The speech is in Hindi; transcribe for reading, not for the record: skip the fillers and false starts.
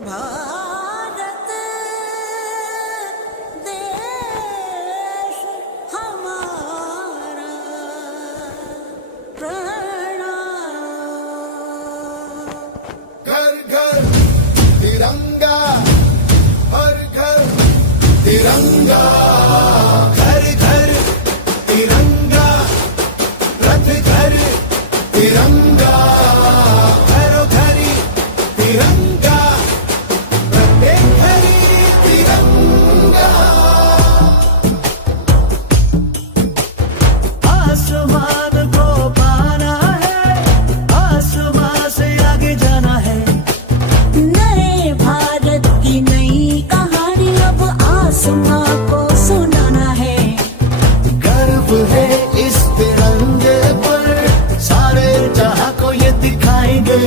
भारत देश हमारा प्रणाम। घर घर तिरंगा, हर घर तिरंगा, घर घर तिरंगा, रथ घर तिरंगा, घरो घरी तिरंगा, प्रत्येक घरी तिरंगा। आसमान को पाना है, आसमान से आगे जाना है। नए भारत की नई कहानी अब आसमां को सुनाना है। गर्व है इस तिरंगे पर, सारे जहां को ये दिखाएंगे।